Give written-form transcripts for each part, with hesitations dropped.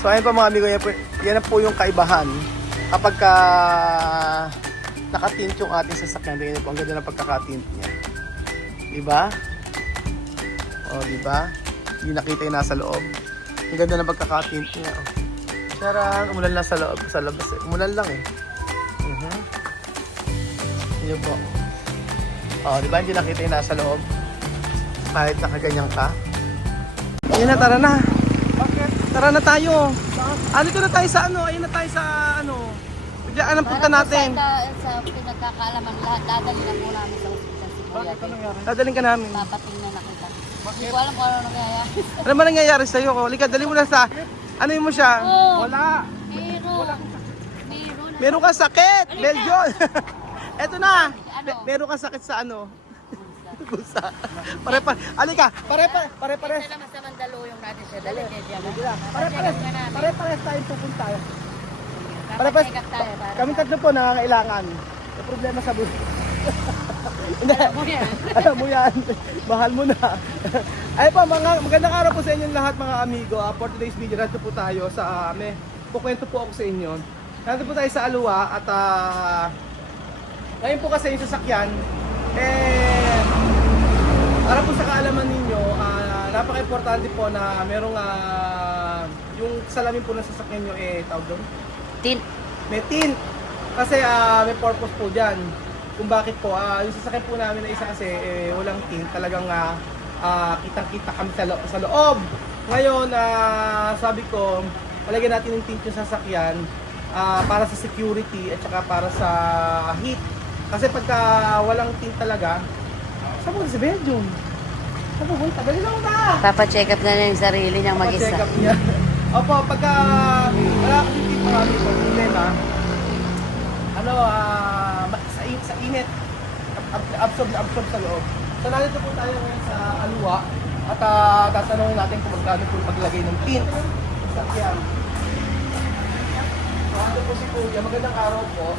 So ayun po mga amigo, yan na po yung kaibahan kapag ka nakatint yung ating sasakyan. Tingnan po, ang ganda ng pagkakatint niya. Diba? O, diba? Hindi nakita yung nasa loob. Ang ganda ng pagkakatint niya. O. Charang, umulan lang sa loob, sa labas eh. Umulan lang eh. Yun po. O, diba? Hindi nakita yung nasa loob. Kahit nakaganyan ka. Yan na, tara na. Tara na tayo. Dito na tayo sa ano, ayun na tayo sa ano. Biglaan ang punta natin. Sa pinagkakaalaman lahat, dadalhin na muna namin sa ospital si Kuya. Dadaling ka namin. Papatingnan na kita. Hindi ko alam kung ano nangyayari. Ano ba nangyayari sa'yo ko? Lika, dali mo na sa... Ano mo siya? Oh, Wala. Meron. Meron ka sakit. Belgion. Eto na. Ano? Meron ka sakit sa ano? Gusa. Alika. Pare-pare. Isa naman sa Mandaluyong natin siya. Dali, Pare-pare tayong pupunta. Papacheck up tayo. Kami tatlo po nangangailangan. May problema sa buhay. Hindi. Alam mo yan. Mahal mo na. Ay po, magandang araw po sa inyo lahat mga amigo. For today's video, nandito po tayo sa kukwento po ako sa inyo. Nandito po tayo sa Aluwa at ngayon po kasi yung sasakyan para po sa kaalaman ninyo, napaka-importante po na merong yung salamin po ng sasakyan nyo tawag doon? Tint. May tint. Kasi may purpose po dyan. Kung bakit po, yung sasakyan po namin na isa kasi walang tint. Talagang kitang-kita kami sa loob. Ngayon, sabi ko, palagyan natin yung tint yung sasakyan para sa security at saka para sa heat. Kasi pagka walang tint talaga, saan po sa Belgium? Saan po punta? Dali lang ba? Papacheck up na niya yung sarili niyang mag-isa. Check up niya. Opo, pagka wala kasing tint marami po problema, sa init, absorb sa loob. So nandito po tayo ngayon sa Aluwa at tatanungin natin kung magkano po paglagay ng tint sa sakyan. So ando po si Kuya, magandang araw po.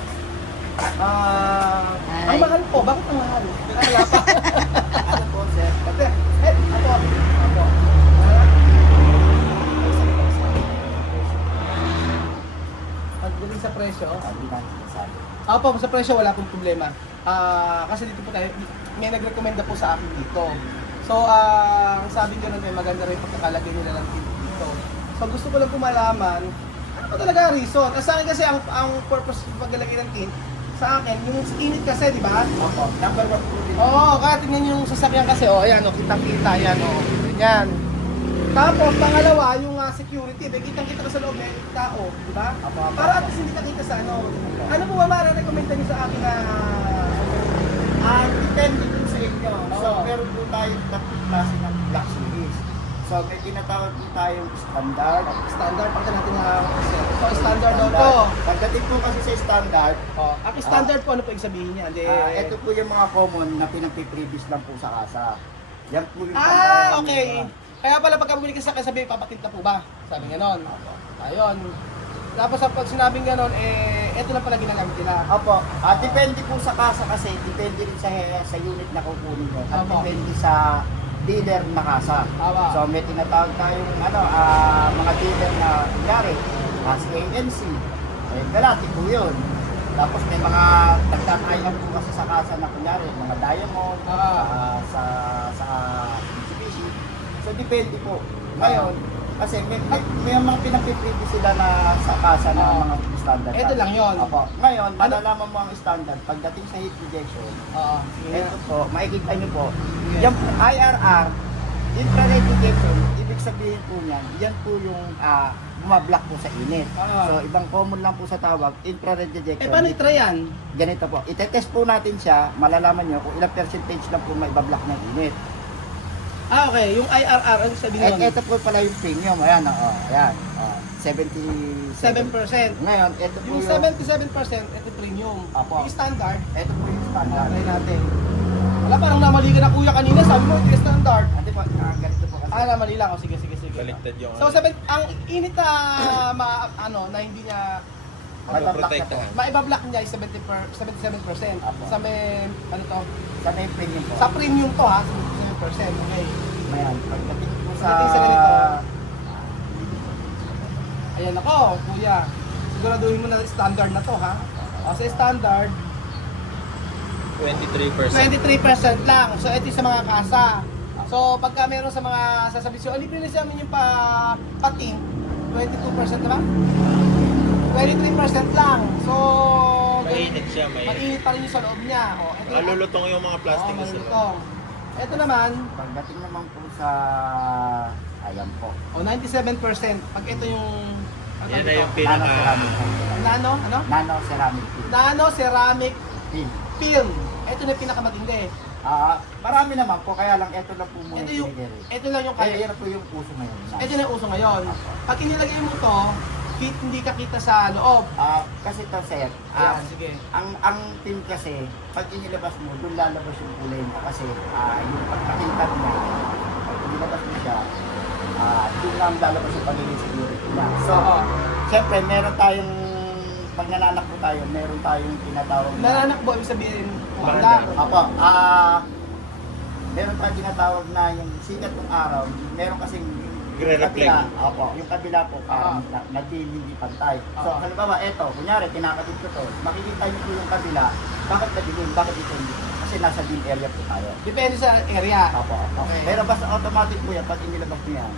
Ang mahal po, bakit ang mahal? Wala pa. Ano po, sir? Kasi, ako. Pagdating sa presyo, Opo, sa presyo wala pong problema. Kasi dito po tayo, may nagrekomenda po sa akin dito. So, ang sabi ko nun maganda rin pagkakalagay nila ng tint dito. So, gusto ko lang po malaman, ano po talaga ang reason? Sa akin kasi, ang purpose ng paglalagay ng tint, sa akin, yung init kasi, di ba? Opo, number 1 po din. Oo, kaya tingnan yung sasakyan kasi, ayan, kitang-kita, yan, ganyan. Tapos, pangalawa, yung security, may kitang-kita ka sa loob, may tao, di ba? Para at least hindi nakita sa ano. Ano po ba mara-recommenda niyo sa akin na... Depende din sa inyo. So, meron po tayong tatlong klase ng black series. So, may tinatawag po tayong standard. Standard, pagka natin standard daw to. Pagdating po kasi sa standard, Ang standard po, ano po yung sabihin niya? ito po yung mga common na pinagpiprevious lang po sa kasa. Yan po yung Okay. Kaya pala pagka bumili ka sa sabi, papatint na po ba? Sabi nga nun. Ayun. Tapos pag sinabing gano'n, ito lang pala ginagamit nila. Opo. Depende po sa kasa kasi, depende rin sa unit na kukunin mo. At Opo. depende sa dealer na kasa. Tama. So may tinatawag tayong mga dealer na kunyari, si ANC. Galati po yun. Tapos may mga nagtatayan po kasi sa kasa na kunyari, mga Diamond, sa Mitsubishi. So depende po. Ngayon, kasi may mga pinagpipriti sila na sa kasa na mga standard. Ito lang yun. Opo. Ngayon, malalaman mo ang standard pagdating sa heat rejection. Ito po, makikita niyo po. Yung IRR, infrared rejection, ibig sabihin po niyan, yan po yung bumablock po sa init. So, ibang common lang po sa tawag, infrared rejection. Paano i-try yan? Ganito po, itetest po natin siya, malalaman niyo kung ilang percentage lang po maibablock ng init. Okay. Yung IRR, ano sabihin nun? Ito po pala yung premium, ayan, ayan, 77%. 7%. Ngayon, ito po Yung 77%, ito premium. Apo. Yung standard, ito po yung standard. try natin. Wala, parang namali ka na kuya kanina. Sabi mo, ito yung standard. Ate po, ganito po kasi. Namali lang. Sige. Baliktad yung So, ang init na, na hindi niya protektahan. maibablock niya is 77%. Apo. Sa may, ano to? Sa may premium po. Sa premium to ha, 77%. Okay. Ayan, pagdating po sa... Pagdating sa ganito. Ayan ako, kuya. Siguraduhin mo na standard na to, ha? O, sa standard, 23%. 23% lang. So, ito yung sa mga kasa. So, pagka meron sa mga sasabisyo, libre na sa amin yung pating, 22% na ba? 23% lang. So, Mainit siya, mainit pa rin yung sa loob niya. O, ito yung Malulutong yung mga plastic na sa loob. malulutong. Ito naman, Pagdating naman po sa, ayan po, o 97%. Pag ito yung, Yan na yung nano pinaka... ceramic. nano, ano? Nano ceramic. Nano ceramic Pin. film. Ito na yung pinakamatindi. Marami naman po, kaya lang ito lang po muna Ito yung, pinigiri. ito lang yung Kaya kaya. yan po yung puso ngayon. Ito na yung uso ngayon. Pag inilagay mo to, hindi ka kita sa loob. Kasi to sir, Ayan, sige. ang pin kasi, pag inilabas mo, doon lalabas yung kulay mo. Kasi yung pagkakintag niya, pag inilabas mo siya, doon lang lalabas yung pagiging security niya. So, Oo. syempre, meron tayong, pag nananak po tayo, meron tayong tinatawag na... Nananak mo, ibig sabihin, Banda. kumanda. Apo, meron tayong tinatawag na yung sikat ng araw, meron kasing Gre-reflect. yung kabila po, parang hindi pantay. So, halimbawa, eto, kunyari, kinakabit ko to, makikita niyo po yung kabila, bakit nadilim, bakit ito hindi? Kasi nasa dim area po tayo. Depende sa area. Apo. Okay. Pero basta automatic po yan, pag inilabas mo yan,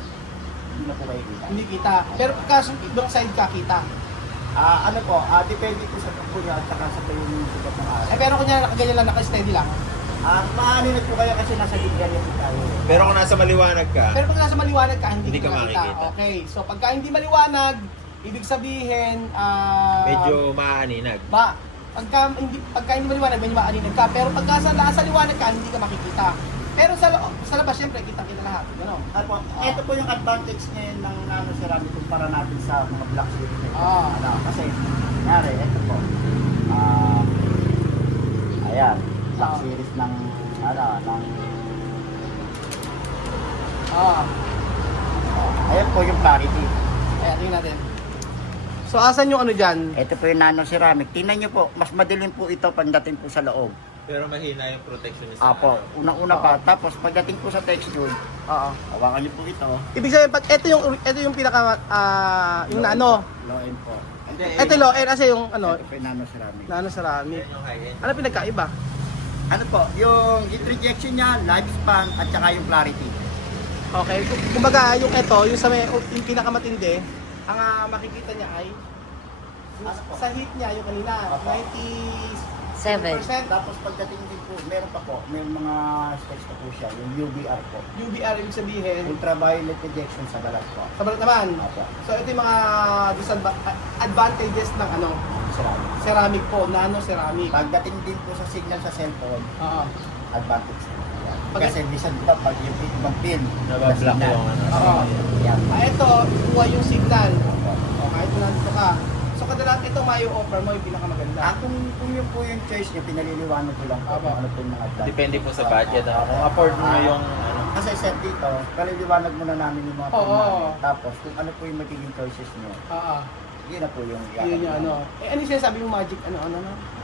hindi na po kayo kita. Hindi kita. Pero kaso ibang side ka kita. Ano po, depende po sa tubo niya at saka sa tayo yung sikat ng araw. Pero kunya nakaganyan lang, naka-steady lang. Maano na po kayo kasi nasa dim area po tayo. Pero kung nasa maliwanag ka, Pero pag nasa maliwanag ka, hindi Hindi ka ka makita. makikita. Okay. So pagka hindi maliwanag, ibig sabihin, medyo maaninag. pagka hindi maliwanag, medyo maaninag ka. Pero pagka nasa liwanag ka, hindi ka makikita. Pero sa labas, syempre, kita-kita lahat. Gano'n. Ito po yung advantage ngayon ng nano ceramic kumpara natin sa mga black series. Kasi, nangyari, ito po. Ayan, black series ng, ayan po yung clarity. Ayan, tingnan natin. So, asan yung ano dyan? Ito po yung nano ceramic. Tingnan nyo po, mas madilim po ito pagdating po sa loob. Pero mahina yung protection niya sa Apo, araw. unang-una pa. Tapos pagdating po sa texture, Oo. hawakan nyo po ito. Ibig sabihin, pag ito yung pinaka, yung nano. Low end po. Ito low air, kasi yung ano, Ito po yung nano ceramic. nano ceramic. Yan yung high-end. Ano pinagkaiba? Ano po, yung heat rejection niya, lifespan, at saka yung clarity. Okay, kumbaga yung ito, yung sa may, yung pinakamatindi, ang makikita niya ay sa heat niya, yung kanina, Opo. 97%. Tapos pagdating din po, meron pa po, may mga specs pa po siya, yung UVR po. UVR, ibig sabihin, Ultraviolet rejection sa balat po. sa balat naman. Opo, So ito yung mga advantages ng ano, ceramic. ceramic po, nano ceramic. Pagdating din po sa signal sa cellphone, Oo. advantage po yan. Pag- Kasi bisan ito, pag yung ibang pin, Nabablock signal. yung ano. Oo. Yan. Ito, kuha yung signal. Opo. O, kahit nandito ka. So kadalas ito may offer mo yung pinakamaganda. Kung yun po yung choice niyo, pinaliliwanag ko lang po Opo. kung ano po yung mga advantage. Depende po sa budget. Kung afford mo yung ano. Kasi sir dito, paliliwanag muna namin yung mga Oo. pin namin. Tapos kung ano po yung magiging choices niyo, Oo. yun na po yung Yun yung ano. Ano yung sinasabi yung magic, ano.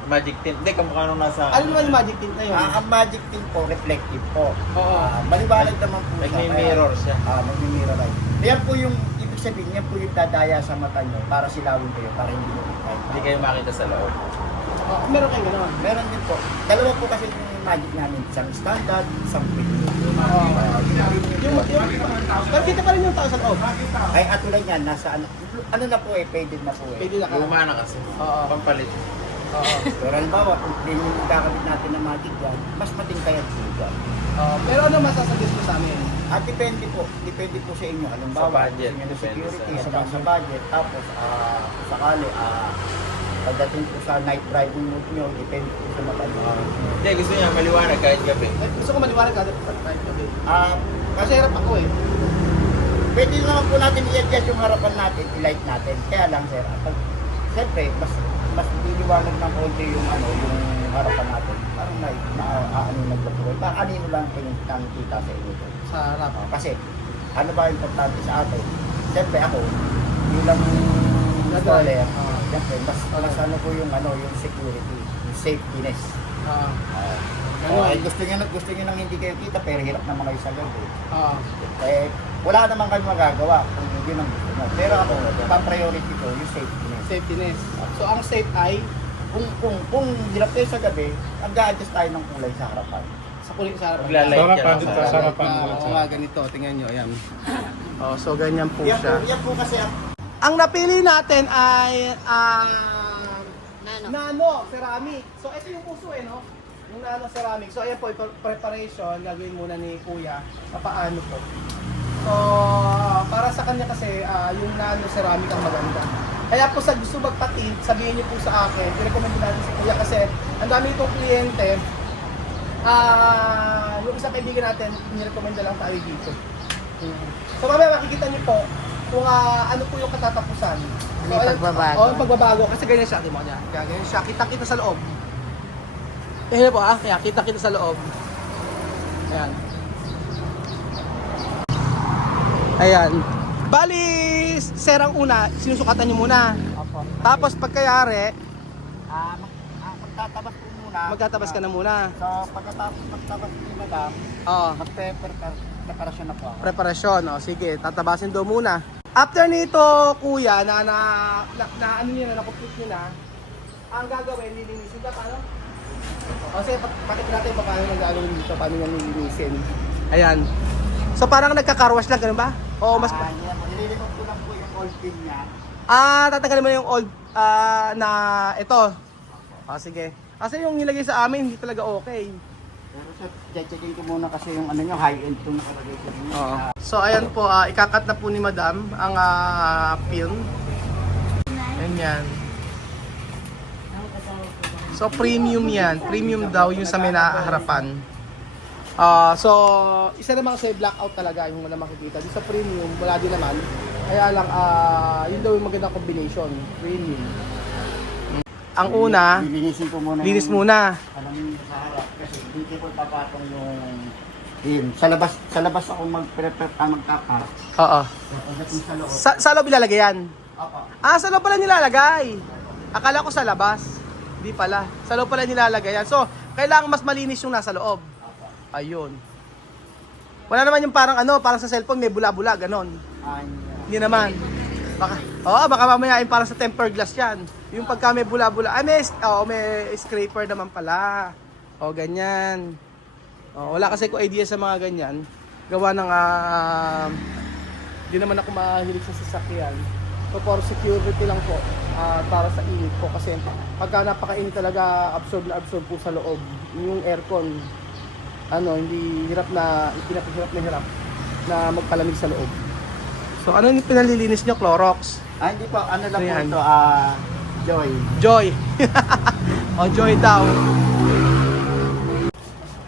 Magic tint. Hindi, kamukha nung nasa... Ano naman yung magic tint na yun? Ang magic tint po, reflective po. Oo. Maliwanag naman po siya. Nagmi-mirror siya. Nagmi-mirror light. Yan po yung, ibig sabihin, yan po yung dadaya sa mata nyo para silawin kayo, para hindi mo Hindi kayo makita sa loob. Meron kayo gano'n. Meron din po. Dalawa po kasi yung magic namin. Isang standard, isang premium. Pero kita pa rin yung tao sa loob. Ay, atulad yan, nasa ano na po faded na po Pwede na ka. Luma na kasi. Oo. Pampalit. Oo. Pero halimbawa, kung premium yung kakabit natin ng magic yan, mas matingkayat po yan. Pero ano masasuggest mo sa amin? At depende po sa inyo. Halimbawa, Sa budget, gusto nyo ng depende security, sa- sa budget. Tapos, kung sakali, pagdating po sa night driving mode nyo, depende po sa mata nyo. Hindi, gusto niya maliwanag kahit gabi. Gusto ko maliwanag ka. Kasi Kasi hirap ako eh. pwede naman po natin i-adjust yung harapan natin, i-light natin. Kaya lang, sir, siyempre, mas liliwanag ng konti yung harapan natin. Parang ano nagpapagod. Ano lang po yung kita sa inyo. Sa harap. Kasi, ano ba importante sa atin? Siyempre ako, bilang installer, siyempre, mas ano po yung security, yung safetyness. Oh, gusto niyo nang hindi kayo kita pero hirap naman kayo sa gabi. Ah. Eh, wala naman kayo magagawa kung hindi nang gusto mo. Pero ako, priority ko yung safety net. Safetyness. So ang safe ay Kung hirap kayo sa gabi, mag-a-adjust tayo ng kulay sa harapan. sa kulit sa harapan. Maglalight Sarapan ka lang dito, sa sarapan. Oo nga, ganito. Tingnan nyo, ayan. Oh, so ganyan po siya. Yan po kasi Ang napili natin ay Nano. nano ceramic. So ito yung puso no? Yung nano ceramic. So ayan po, preparation gagawin muna ni Kuya. Paano po? So para sa kanya kasi yung nano ceramic ang maganda. Kaya po sa gusto magpatid, sabihin niyo po sa akin, i-recommend natin si Kuya kasi ang dami itong kliyente. Yung isang kaibigan natin, nirecommend na lang tayo dito. So mamaya makikita niyo po kung ano po yung katatapusan. May pagbabago. Oo, pagbabago. Kasi ganyan siya, di mo niya. Kaya ganyan siya. Kita-kita sa loob. Kaya po kaya kita-kita sa loob. Ayan. Ayan. Bali, serang una, sinusukatan niyo muna. Opo. Tapos pagkayari, Magtatabas po muna. magtatabas ka na muna. So, pagkatapos magtabas ni madam, Oo. magpe-preparasyon na po ako. Preparasyon, o sige, tatabasin daw muna. After nito, kuya, na ano niya na, na-complete niyo na, ang gagawin, lilinisin ka, paano? Kasi pakita natin pa paano nang gagawin dito, paano niya lilinisin. Ayan. So parang nagka-carwash lang, ganun ba? O mas... Yan, nililimot ko lang po yung old pin niya. tatanggalin mo yung old, na ito. Sige. Kasi yung nilagay sa amin, hindi talaga okay. Pero sir, checkin ko muna kasi yung ano nyo, high-end po nakalagay ko niya. Oo. So ayan po, ikakat na po ni Madam ang film. Ganyan. So premium yan. Premium daw yung sa may harapan. So isa naman kasi blackout talaga yung wala makikita. Di sa premium, wala din naman. Kaya lang, yun daw yung magandang combination. Premium. Ang una, Lilinisin ko muna. linis yung- muna. Alam niyo sa harap kasi hindi ko papatong yung yun. Sa labas ako mag-prepare magkaka. Oo. Pagdating sa loob. Sa loob ilalagay yan. Opo. Sa loob pala nilalagay. Akala ko sa labas. Hindi pala. Sa loob pala nilalagay yan. So, kailangan mas malinis yung nasa loob. Ayun. Wala naman yung parang parang sa cellphone may bula-bula, ganon. Hindi naman. Baka mamaya yung parang sa tempered glass yan. Yung pagka may bula-bula, may scraper naman pala. Ganyan. Wala kasi ko idea sa mga ganyan. Gawa ng, di naman ako mahilig sa sasakyan. So for security lang po, para sa init po. Kasi pagka napakainit talaga, absorb po sa loob. Yung aircon, hindi hirap na magpalamig sa loob. So ano yung pinalilinis nyo? Clorox? Hindi po, ano lang po Ayan. ito, Joy. Joy. Joy daw.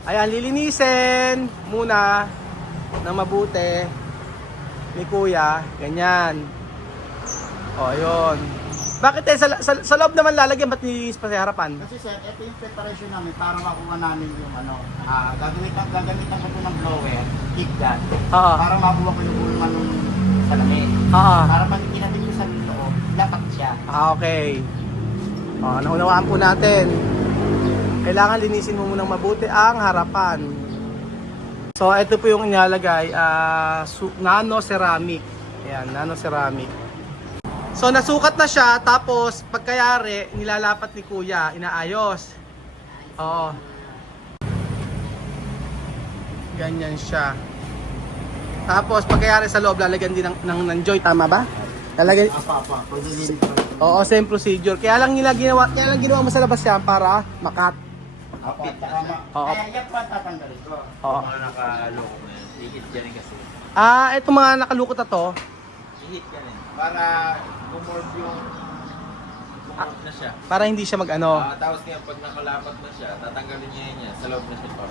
Ayan, lilinisin muna ng mabuti ni Kuya. Ganyan. Ayun. Bakit sa loob naman lalagyan, ba't nilinis pa sa harapan? Kasi sir, ito yung preparation namin para makuha namin yung gagamitan ko ito ng blower, kick gun, Oo. para makuha ko yung bulma ng salamin. Oo. Para pag kinabit ko sa loob, lapat siya. Okay. Naunawaan po natin. Kailangan linisin mo munang mabuti ang harapan. So, ito po yung inalagay, nano ceramic. Ayan, nano ceramic. So, nasukat na siya, tapos pagkayari, nilalapat ni Kuya, inaayos. Oo. Ganyan siya. Tapos, pagkayari sa loob, lalagyan din ng joy, tama ba? Lalagyan, Apa, pwede din ito. Oo, same procedure. Kaya lang ginawa mo sa labas yan para makat. Apa, tama. Oo. Kaya yan po ang tatanggalin ko. Oo. Mga nakaloko na yan. Ihit yan eh kasi. Itong mga nakalukot na to, Ihit yan eh. Para gumorb na siya. para hindi siya mag-ano. Tapos kaya pag nakalapat na siya, tatanggalin niya yan. Sa loob na siya pa.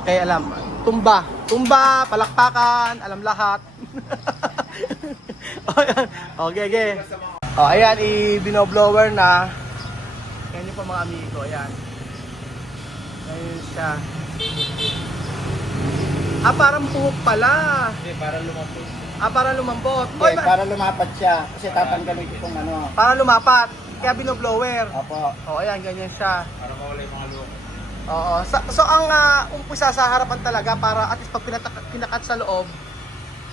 Okay, alam. Tumba, palakpakan, alam lahat. Okay. Ayan, i-binoblower na. Yan yung pa mga amigo, ayan. Ayan siya. Parang buhok pala. Hindi, para lumapos. Para lumambot. Okay, para lumapat siya. Kasi tatanggalin ko itong Para lumapat. Kaya binoblower. Opo. Ayan, ganyan siya. Para mawala yung mga loko. Oo. So ang umpisa sa harapan talaga para at least pag pinakat sa loob,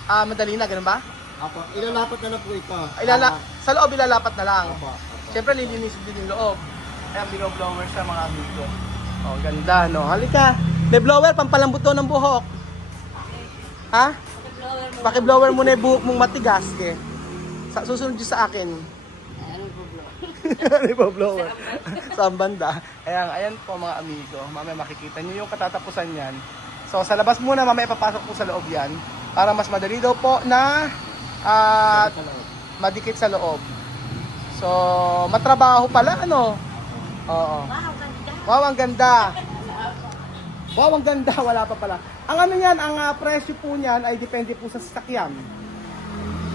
madali na, ganun ba? Apo, ilalapat na lang po ito. Sa loob ilalapat na lang. Apo. Siyempre lilinisin din yung loob. Kaya blower siya mga amigo. Oh, ganda no. Halika. May blower pampalambot daw ng buhok. Ha? Paki-blower mo na yung buhok mong matigas eh. Susunod dyan sa akin. Ano po bro? Ano ba blower? Sa banda. Ayan po mga amigo. Mamaya makikita nyo yung katatapusan yan. So sa labas muna, mamaya papasok po sa loob yan. Para mas madali daw po na madikit sa loob. So matrabaho pala ano? Oo. Wow, ang ganda. Wow, ang ganda. Wala pa pala. Ang ano yan, ang presyo po niyan ay depende po sa sasakyan.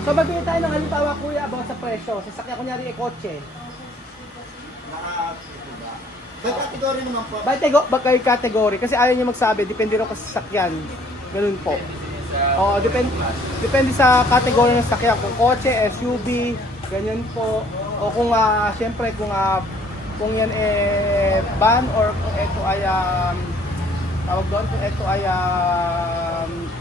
So magbigay tayo ng halimbawa kuya about sa presyo. Sa sasakyan kunyari kotse. Sa category naman po. Bakit category? Kasi ayaw niya magsabi, depende rin kasi sa sasakyan. Ganun po. Oo, depende sa category ng sasakyan. Kung kotse, SUV, ganyan po. O kung syempre kung yan van or kung ito ay tawag doon, kung ito ay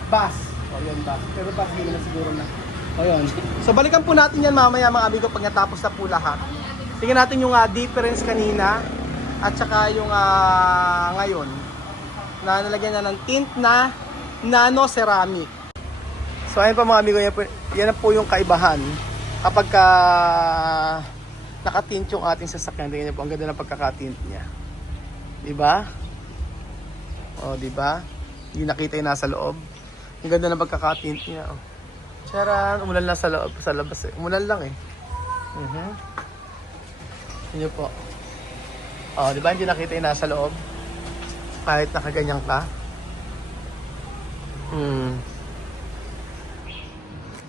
bus. O yun, bus. Pero bus, hindi na siguro na. O yun. So balikan po natin yan mamaya mga amigo pag natapos na po lahat. Tingnan natin yung difference kanina at saka yung ngayon na nalagyan na ng tint na nano ceramic. So ayun pa mga amigo, yan na po yung kaibahan kapag nakatint yung ating sasakyan. Tingnan niyo po, ang ganda ng pagkakatint niya. Diba? O, diba? Hindi nakita yung nasa loob. Ang ganda ng pagkakatint niya. Oh. Charan, umulan lang sa loob, sa labas eh. Umulan lang eh. Tingnan po. O, diba? Hindi nakita yung nasa loob. Kahit nakaganyan ka.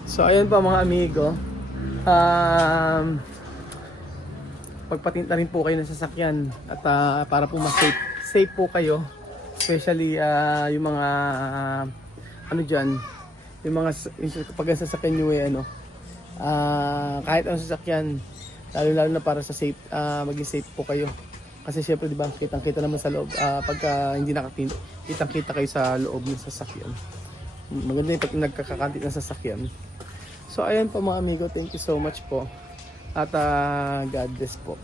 So, ayun pa mga amigo. Pagpatinta rin po kayo ng sasakyan at para po mas safe po kayo, especially yung mga ano dyan, yung mga pag ang sasakyan nyo kahit anong sasakyan, lalo na para sa safe, maging safe po kayo kasi syempre diba kitang-kita naman sa loob pagka hindi nakatint, kitang-kita kayo sa loob ng sasakyan. Maganda yung pag nagkakakantit ng sasakyan. So ayan po mga amigo, thank you so much po. At God bless po.